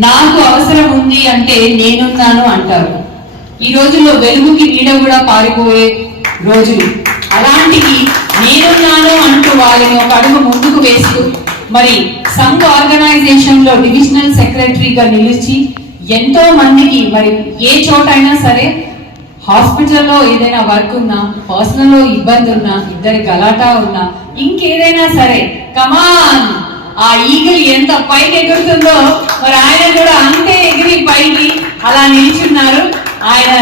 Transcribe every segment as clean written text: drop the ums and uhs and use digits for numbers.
నాకు అవసరం ఉంది అంటే నేనున్నాను అంటారు. ఈ రోజుల్లో వెలుగుకి నీడ కూడా పారిపోయే రోజులు. అలాంటివి నేనున్నాను అంటూ వాళ్ళని ఒక అడుగు ముందుకు వేస్తూ మరి సంఘ్ ఆర్గనైజేషన్ లో డివిజనల్ సెక్రటరీగా నిలిచి ఎంతో మందికి మరి ఏ చోటైనా సరే హాస్పిటల్లో ఏదైనా వర్క్ ఉన్నా, పర్సనల్ లో ఇబ్బంది ఉన్నా, ఇద్దరి గలాటా ఉన్నా, ఇంకేదైనా సరే కమాన్ ఆ ఈగిల్ ఎంత పైకి ఎగురుతుందో మరి ఆయన కూడా అంతే ఎగిరి పైకి అలా నిల్చున్నారు. ఆయన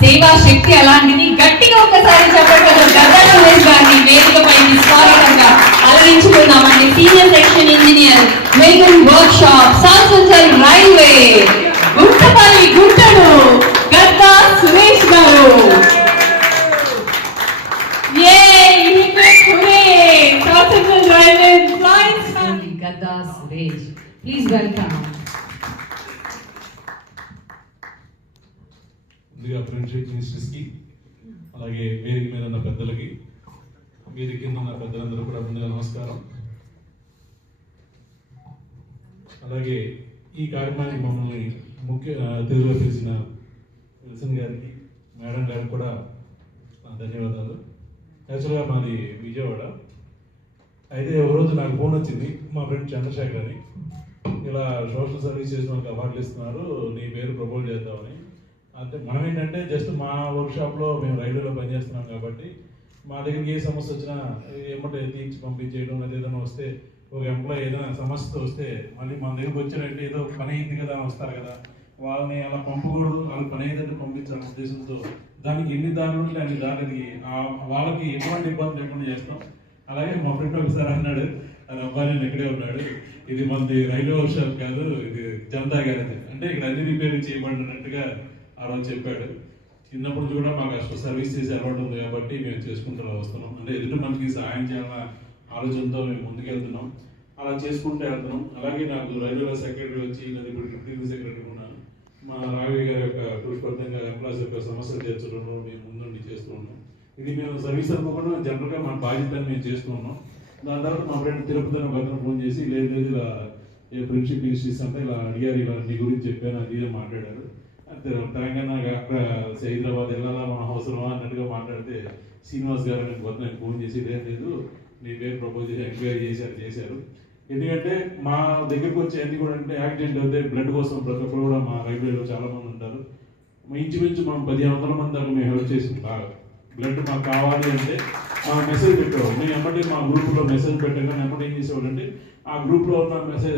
సేవా శక్తి అలాంటిది. గట్టిగా ఒక్కసారి చెప్పగలరు గద్దా సురేష్ గారిని వేదిక పైకి స్వాగతంగా అలరించుకున్నామండి. Senior section engineer, vehicle workshop, South Central railway, Guntapalli గుంటడు గద్దా సురేష్ గారు. Gadda Suresh, please welcome. ముందుగా ఫ్రెండ్షిప్ మినిస్టర్స్కి, అలాగే వేదిక మీద ఉన్న పెద్దలకి, వేదిక కింద ఉన్న పెద్దలందరూ కూడా ముందుగా నమస్కారం. అలాగే ఈ కార్యక్రమానికి మమ్మల్ని ముఖ్య అతిథిగా పిలిచిన విల్సన్ గారికి, మేడం గారికి కూడా ధన్యవాదాలు. యాక్చువల్గా మాది విజయవాడ. అయితే ఒక రోజు నాకు ఫోన్ వచ్చింది, మా ఫ్రెండ్ చంద్రశేఖర్ అని, ఇలా సోషల్ సర్వీస్ చేసిన వాళ్ళకి అవార్డులు ఇస్తున్నారు, నీ పేరు ప్రపోజ్ చేద్దామని. అంటే మనం ఏంటంటే జస్ట్ మా వర్క్షాప్లో మేము రైల్వేలో పనిచేస్తున్నాం కాబట్టి మా దగ్గరికి ఏ సమస్య వచ్చినా ఏమంటే తీర్చి పంపించేయడం, లేదా ఏదైనా వస్తే ఒక ఎంప్లాయీ ఏదైనా సమస్యతో వస్తే మళ్ళీ మన దగ్గరికి వచ్చారంటే ఏదో పని అయింది కదా అని వస్తారు కదా, వాళ్ళని అలా పంపకూడదు, వాళ్ళకి పని అయ్యేటట్టు పంపించాలనే ఉద్దేశంతో దానికి ఎన్ని దారులు ఉంటే అన్ని దారికి వాళ్ళకి ఎటువంటి ఇబ్బంది లేకుండా చేస్తాం. అలాగే మా ఫ్రెండ్ ఒకసారి అన్నాడు, అది అబ్బాయి నేను ఇక్కడే ఉన్నాడు, ఇది మనది రైల్వే వర్క్షాప్ కాదు, ఇది జనతా గ్యారేజ్, అంటే ఇక్కడ అన్ని రిపేరింగ్ చేయబడినట్టుగా ఆ రోజు చెప్పాడు. చిన్నప్పుడు కూడా మాకు అసలు సర్వీస్ చేసే అలవాటు ఉంది కాబట్టి మేము చేసుకుంటూ వస్తున్నాం. అంటే ఎదుటి మనకి సహాయం చేయాలన్న ఆలోచనతో మేము ముందుకెళ్తున్నాం, అలా చేసుకుంటూ వెళ్తున్నాం. అలాగే నాకు రైల్వే సెక్రటరీ వచ్చి నేను ఇప్పుడు డిప్యూటీ సెక్రటరీ ఉన్నాను. మా రాఘవి గారి యొక్క పుష్పర్థంగా ఎంప్లాయీస్ యొక్క సమస్యలు తీర్చడంలో మేము ముందుండి చేస్తూ ఉన్నాం. ఇది మేము సర్వీస్ అనుకోకుండా జనరల్గా మన బాధ్యతని మేము చేస్తూ ఉన్నాం. దాని తర్వాత మా ఫ్రెండ్ తిరుపతి ఒక అతను ఫోన్ చేసి లేదు లేదు ఇలా ఫ్రెండ్షిప్ ఇన్స్టిట్యూట్స్ అంటే ఇలా అడిగారు, ఇలా నీ గురించి చెప్పాను, అది ఇదే మాట్లాడారు. తెలంగాణ అక్కడ హైదరాబాద్ వెళ్ళాలా మన అవసరమా అన్నట్టుగా మాట్లాడితే శ్రీనివాస్ గారు నేను ఫోన్ చేసి లేదు నీ పేరు ప్రపోజ్ చేసి ఎంక్వైరీ చేశారు. ఎందుకంటే మా దగ్గరకు వచ్చే అన్ని కూడా అంటే యాక్సిడెంట్ అయితే బ్లడ్ కోసం ప్రతి ఒక్కరు కూడా మా రైల్వేలో చాలా మంది ఉంటారు. ఇంచుమించు మనం 1500 మంది దాకా మేము హెల్ప్ చేసింది. బాగా బ్లడ్ మాకు కావాలి అంటే మెసేజ్ పెట్టేవాడు. మేము ఎమ్మటి మా గ్రూప్లో మెసేజ్ పెట్టాను, ఎమ్మటి ఏం చేసేవాడు అంటే ఆ గ్రూప్లో ఉన్న మెసేజ్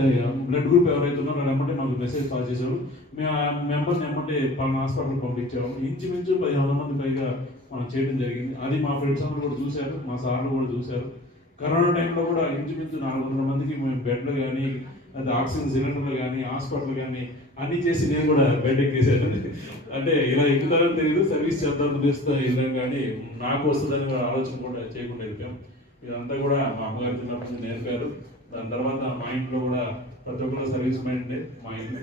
బ్లడ్ గ్రూప్ ఎవరైతే ఉన్నారో ఎమ్మటి మాకు మెసేజ్ పాస్ చేసేవాడు. మేము ఆ మెంబర్ని ఎమ్మటి పలానా హాస్పిటల్కి పంపించాము. ఇంచుమించు 1500 మంది పైగా మనం చేయడం జరిగింది. అది మా ఫ్రెండ్స్ అందరూ కూడా చూశారు, మా సార్లు కూడా చూశారు. కరోనా టైంలో కూడా ఇంచుమించు 400 మందికి మేము బెడ్లు కానీ, అది ఆక్సిజన్ సిలిండర్లు కానీ, హాస్పిటల్ కానీ అన్నీ చేసి నేను కూడా బెడ్ ఎక్కేసాను. అంటే ఇలా ఎక్కుతారని తెలియదు, సర్వీస్ చేద్దాం తెలుస్తా వెళ్ళాం, కానీ నాకు వస్తుందని కూడా ఆలోచన కూడా చేయకుండా వెళ్ళిపోయాం. ఇదంతా కూడా మా అమ్మగారి చిన్నప్పటి నేర్పారు. దాని తర్వాత మా ఇంట్లో కూడా ప్రతి ఒక్కరు సర్వీస్ మైండ్.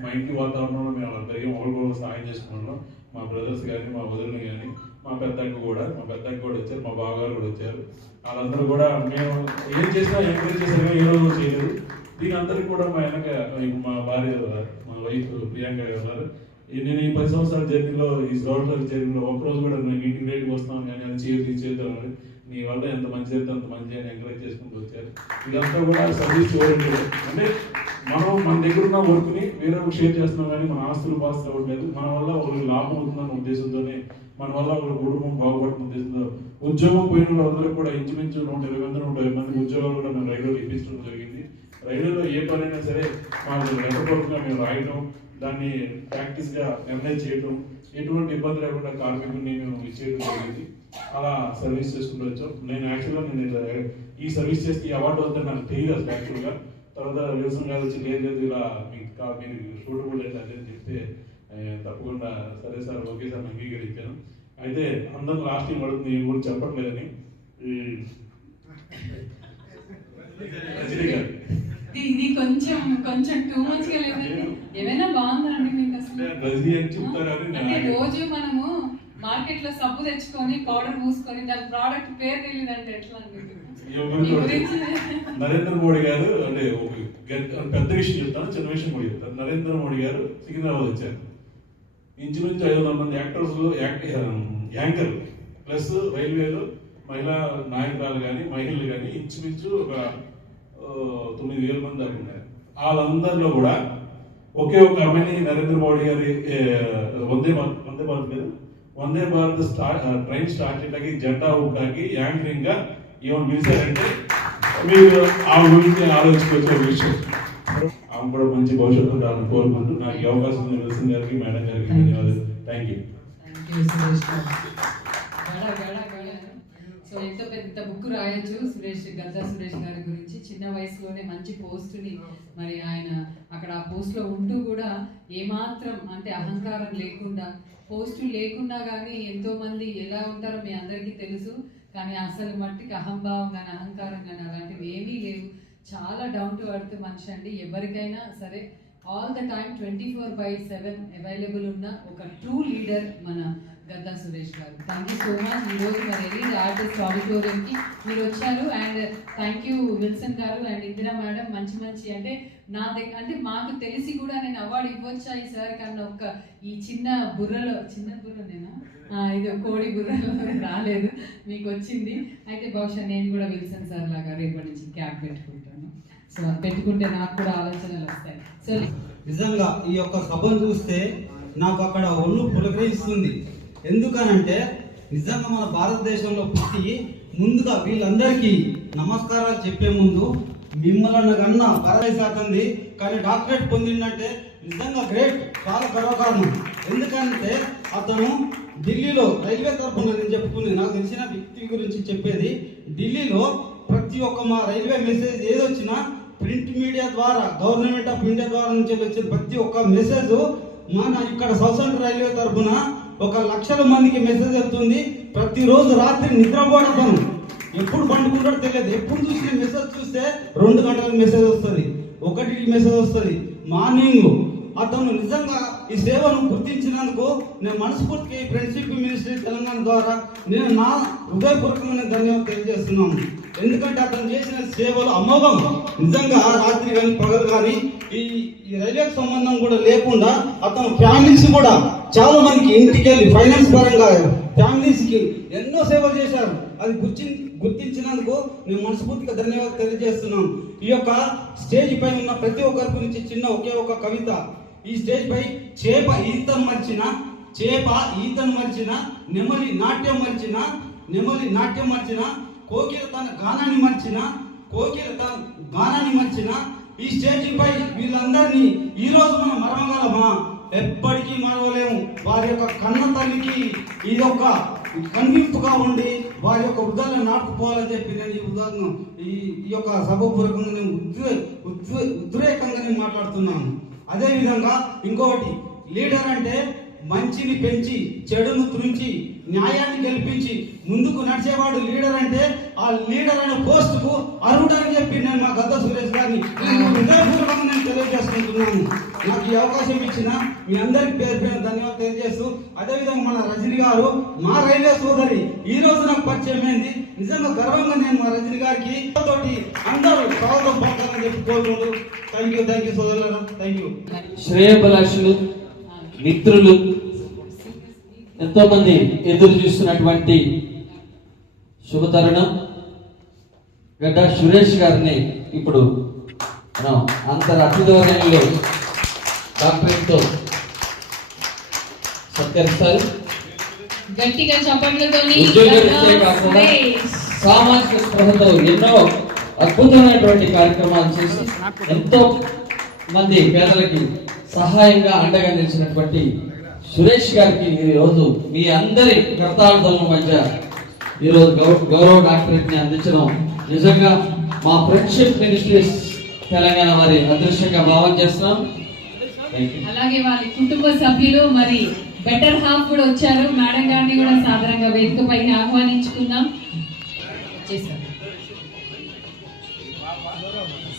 మా ఇంటి వాతావరణంలో మేము అందరికీ ఒకరు సహాయం చేసుకున్నాం. మా బ్రదర్స్ కానీ, మా వదిలిని కానీ, మా పెద్దక్క కూడా వచ్చారు, మా బావగారు కూడా వచ్చారు. వాళ్ళందరూ కూడా మేము ఏం చేసినా ఎంకరేజ్ చేసామో ఏ రోజు చేయలేదు. దీని అందరికి కూడా మా వెనక మా భార్య, మా వైఫ్ ప్రియాంక గారు ఉన్నారు. నేను ఈ 10 సంవత్సరాల జర్నీలో, ఈ గవర్నర్ జర్నీలో ఒక్కరోజు కూడా నేను ఇంటికి రేటుకి వస్తాను కానీ అది చేద్దాం, నీ వల్ల ఎంత మంచి చేస్తే అంత మంచి అని ఎంకరేజ్ చేసుకుంటూ వచ్చారు. ఇదంతా కూడా సర్వీస్ ఓరియంటెడ్. అంటే మనం మన దగ్గర ఉన్న వర్క్ని వేరే షేర్ చేస్తున్నాం కానీ మన ఆస్తులు పాస్తులు అవ్వట్లేదు. మన వల్ల ఒకరికి లాభం అవుతుందన్న ఉద్దేశంతోనే, మన వల్ల ఒక కుటుంబం బాగుపడుతున్న ఉద్దేశంతో ఉద్యోగం పోయిన వాళ్ళందరూ కూడా ఇంచుమించు 120 మంది 150 మంది ఉద్యోగాలు కూడా మేము రైల్వేలో ఇప్పించడం జరిగింది. రైల్వేలో ఏ పనైనా సరే మాకు రెప్పపూర్వకంగా మేము రాయటం, దాన్ని ప్రాక్టీస్గా ఎంజాయ్ చేయటం, ఎటువంటి ఇబ్బంది లేకుండా కార్మికుల్ని మేము ఇచ్చేయడం జరిగింది. అలా సర్వీస్ చేసుకుంటూ వచ్చాం. నేను యాక్చువల్గా ఈ సర్వీస్ చేస్తే ఈ అవార్డు వద్దని నాకు తెలియదు అసలు యాక్చువల్గా. తర్వాత విల్సన్ గారు వచ్చి లేదు ఇలా మీరు సూటబుల్ లేదు అదే అని చెప్తే తప్పకుండా సరే సార్ ఓకే సార్ అంగీకరించాను. అయితే అందరూ లాస్ట్ టైం పడుతుంది ఈ ఊరు చెప్పట్లేదని రజనీ గారు ఇది కొంచెం కొంచెం టూ మచ్ గా లేదండి. ఏమైనా బాగుందండి మీకు అసలు? రజనీ అని చెప్తారు. అంటే రోజు మనము మార్కెట్ లో సబ్బు తెచ్చుకొని పౌడర్ పూసుకొని దాని ప్రోడక్ట్ పేరు తెలియదంటే ఎట్లా అండి? నరేంద్ర మోడీ గారు అంటే పెద్ద విషయం చెప్తాను, చిన్న విషయం కూడా చెప్తాను. నరేంద్ర మోడీ గారు సికింద్రాబాద్ వచ్చారు. ఇంచుమించు 500 మంది యాంకర్ ప్లస్ రైల్వేలో మహిళా నాయకురాలు కానీ మహిళలు కానీ ఇంచుమించు ఒక 9,000 మంది దాకా ఉన్నారు. వాళ్ళందరిలో కూడా ఒకే ఒక అమ్మాయిని నరేంద్ర మోడీ గారి వందే భారత్ ట్రైన్ స్టార్ట్ చేయడానికి జెండా ఊపడానికి యాంకరింగ్ గా ఏమైనా పిలిచారంటే మీరు ఆమె గురించి ఆలోచించుకోవచ్చు ఒక విషయం. ఆమె కూడా మంచి భవిష్యత్తు ఉండాలని కోరుకుంటూ నాకు ఈ అవకాశం విల్సన్ గారికి మేడం గారికి ధన్యవాదాలు. Thank you. సో ఎంతో పెద్ద బుక్ రాయొచ్చు గద్దా సురేష్ గారి గురించి. చిన్న వయసులోనే మంచి పోస్టుని మరి ఆయన అక్కడ ఆ పోస్ట్లో ఉంటూ కూడా ఏమాత్రం అంటే అహంకారం లేకుండా, పోస్టు లేకుండా కానీ ఎంతో మంది ఎలా ఉంటారో మీ అందరికీ తెలుసు. కానీ అసలు మట్టికి అహంభావం కానీ అహంకారం కానీ అలాంటివి ఏమీ లేవు. చాలా డౌన్ టు ఎర్త్ మనిషి అండి. ఎవరికైనా సరే ఆల్ ద టైమ్ 24/7 అవైలబుల్ ఉన్న ఒక ట్రూ లీడర్ మన గద్దా సురేష్ గారు. Thank you so much. ఈరోజు మరి ఎలీడ్ ఆర్టిస్ట్ ఆడిటోరియంకి మీరు వచ్చారు. అండ్ థ్యాంక్ యూ విల్సన్ గారు అండ్ ఇందిరా మేడం. మంచి అంటే నా దగ్గర అంటే మాకు తెలిసి కూడా నేను అవార్డు ఇవ్వచ్చా ఈ సార్ కన్నా ఒక్క ఈ చిన్న బుర్రనేనా ఇది కోడి బుర్రలో రాలేదు, మీకు వచ్చింది. అయితే బహుశా నేను కూడా విల్సన్ సార్ లాగా రేపటి నుంచి క్యాప్ పెట్టుకుంటాను. సో పెట్టుకుంటే నాకు కూడా ఆలోచనలు వస్తాయి. సో నిజంగా ఈ యొక్క సభను చూస్తే నాకు అక్కడ ఒళ్ళు పులకరిస్తుంది. ఎందుకనంటే నిజంగా మన భారతదేశంలో పుట్టి ముందుగా వీళ్ళందరికీ నమస్కారాలు చెప్పే ముందు మిమ్మల్ని కన్నా 60% కానీ డాక్టరేట్ పొందిందంటే నిజంగా గ్రేట్, చాలా గర్వకారణం. ఎందుకంటే అతను ఢిల్లీలో రైల్వే తరఫున నేను చెప్పుకుని నాకు తెలిసిన వ్యక్తి గురించి చెప్పేది, ఢిల్లీలో ప్రతి ఒక్క మా రైల్వే మెసేజ్ ఏదొచ్చినా ప్రింట్ మీడియా ద్వారా గవర్నమెంట్ ఆఫ్ ఇండియా ద్వారా నుంచి వచ్చిన ప్రతి ఒక్క మెసేజ్ మన ఇక్కడ సౌత్ సెంట్రల్ రైల్వే తరఫున 1,00,000 మందికి మెసేజ్ వెళ్తుంది. ప్రతిరోజు రాత్రి నిద్రపోవడం ఎప్పుడు పండుకుంటాడో తెలియదు. ఎప్పుడు చూసిన మెసేజ్ చూస్తే 2 గంటలకు మెసేజ్ వస్తుంది, 1కి మెసేజ్ వస్తుంది మార్నింగ్. అతను నిజంగా ఈ సేవను గుర్తించినందుకు నేను మనస్ఫూర్తిగా ఈ ఫ్రెండ్షిప్ మినిస్ట్రీ తెలంగాణ ద్వారా నేను నా హృదయపూర్వకమైన ధన్యవాదాలు తెలియజేస్తున్నాను. ఎందుకంటే అతను చేసిన సేవలు అమోఘం. నిజంగా రాత్రి కానీ పగలు కానీ ఈ రైల్వేకి సంబంధం కూడా లేకుండా అతను ఫ్యామిలీస్ కూడా చాలా మందికి ఇంటికి వెళ్ళి ఫైనాన్స్ పరంగా ఫ్యామిలీస్ కి ఎన్నో సేవలు చేశారు. అది గుర్తించినందుకు నేను మనస్ఫూర్తిగా ధన్యవాదాలు తెలియజేస్తున్నాను. ఈ యొక్క స్టేజ్ పై ఉన్న ప్రతి ఒక్కరి గురించి చిన్న ఒకే ఒక కవిత. ఈ స్టేజ్ పై చేప ఈతను మర్చిన నెమలి నాట్యం మర్చిన కోకిల తన గానాన్ని మర్చిన ఈ స్టేజ్ పై వీళ్ళందరినీ ఈ రోజు మనం మరవగలమా? ఎప్పటికీ మరవలేము. వారి యొక్క కన్న తల్లికి ఇది ఒక కన్వింపుగా ఉండి వారి యొక్క వృద్ధాలను నాటుకుపోవాలని చెప్పి నేను ఈ యొక్క సభపూర్వకంగా నేను ఉద్రేకంగా నేను మాట్లాడుతున్నాను. అదేవిధంగా ఇంకొకటి, లీడర్ అంటే మంచిని పెంచి చెడును తురించి న్యాయాన్ని గెలిపించి ముందుకు నడిచేవాడు లీడర్. అంటే ఆ లీడర్ అనే పోస్టుకు అర్హుడని చెప్పి నేను మా గద్దా సురేష్ గారిని హృదయపూర్వకంగా నేను తెలియజేసుకుంటున్నాను. నాకు ఈ అవకాశం ఇచ్చిన మీ అందరికి పేరు ధన్యవాదాలు తెలియజేస్తూ, అదేవిధంగా మన రజని గారు మా రైల్వే సోదరి ఈ రోజు నాకు పరిచయం అయింది. నిజంగా గర్వంగా నేను మా రజని గారికి తోటి అందరూ స్వాగతం పలకాలని చెప్పి కోరుకుంటూ థ్యాంక్ యూ సోదరులారా, థ్యాంక్ యూ. శ్రేయభిలాషులు, మిత్రులు, ఎంతో మంది ఎదురు చూస్తున్నటువంటి శుభతరుణం. గడ్డా సురేష్ గారిని ఇప్పుడు మనం అత్యుదయంలో డాక్టరేట్తో సత్కరిస్తారు. గట్టిగా చప్పట్లతో ఉద్యోగరీత్యా కాకుండా సామాజిక స్పృహతో ఎన్నో అద్భుతమైనటువంటి కార్యక్రమాలు చేసి ఎంతో మంది పేదలకి సహాయంగా అండగా నిలిచినటువంటి సురేష్ గారికి ఈరోజు మీ అందరి కర్తార్థముల మధ్య ఈరోజు గౌరవ డాక్టరేట్ ని అందించడం నిజంగా మా ఫ్రెండ్షిప్ మినిస్ట్రీస్ తెలంగాణ వారి అదృష్టంగా భావన చేస్తున్నాం. అలాగే వాళ్ళ కుటుంబ సభ్యులు మరి బెటర్ హాఫ్ కూడా వచ్చారు. మేడం గారిని కూడా సాధారణంగా వేదికపై ఆహ్వానించుకుందాం.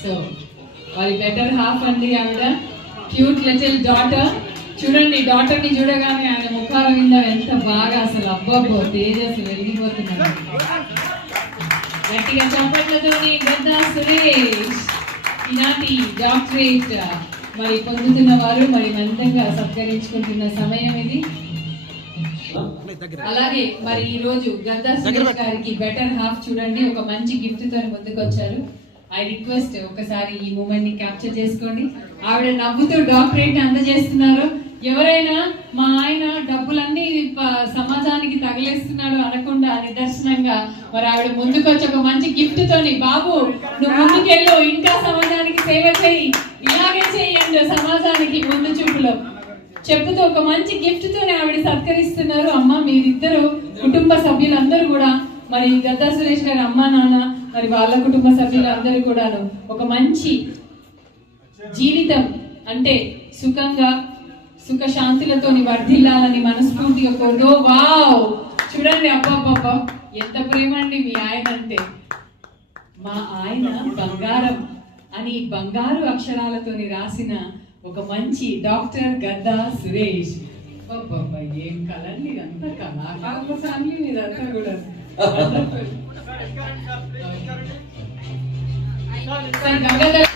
సో వారి బెటర్ హాఫ్ అండి ఆవిడ, క్యూట్ లిటిల్ డాటర్. చూడండి, డాటర్ ని చూడగానే ఆయన ముఖాల మీద ఎంత బాగా అసలు అబ్బబ్బో తేజస్సు వెలిగిపోతున్నారు. గట్టిగా చప్పట్లతోని గద్దా సురేష్ ఈనాటి డాక్టరేట్ మరి పొందుతున్న వారు మరి మందంగా సత్కరించుకుంటున్న సమయం ఇది. అలాగే మరి ఈ రోజు గద్దా సురేష్ గారికి బెటర్ హాఫ్ చూడండి ఒక మంచి గిఫ్ట్ తో ముందుకు వచ్చారు. ఐ రిక్వెస్ట్ ఒకసారి ఈ మూమెంట్ ని క్యాప్చర్ చేసుకోండి. ఆవిడ నవ్వుతూ డాక్టరేట్ అందజేస్తున్నారు. ఎవరైనా మా ఆయన డబ్బులన్నీ సమాజానికి తగిలేస్తున్నాడు అనకుండా నిదర్శనంగా మరి ఆవిడ ముందుకు వచ్చి ఒక మంచి గిఫ్ట్ తోని బాబు నువ్వు ముందుకెళ్ళు, ఇంకా సమాజానికి సేవ చేయి, ఇలాగే చేయండి సమాజానికి ముందు చూపులో చెప్పుతూ ఒక మంచి గిఫ్ట్ తోనే ఆవిడ సత్కరిస్తున్నారు. అమ్మ మీరిద్దరు కుటుంబ సభ్యులందరూ కూడా మరి గద్దా సురేష్ గారి అమ్మా నాన్న మరి వాళ్ళ కుటుంబ సభ్యులందరూ కూడాను ఒక మంచి జీవితం అంటే సుఖంగా సుఖ శాంతులతోని వర్ధిల్లాలని మనస్ఫూర్తిగా కోరుతూ వావ్ చూడండి అబ్బాబ్బా ఎంత ప్రేమ అండి మీ ఆయన అంటే. మా ఆయన బంగారం అని బంగారు అక్షరాలతోని రాసిన ఒక మంచి డాక్టర్ గద్దా సురేష్. అబ్బాబ్బా ఏం కలండి ఇదంతా కళాకారుల ఫ్యామిలీ మీదంతా కూడా. గంగాధర్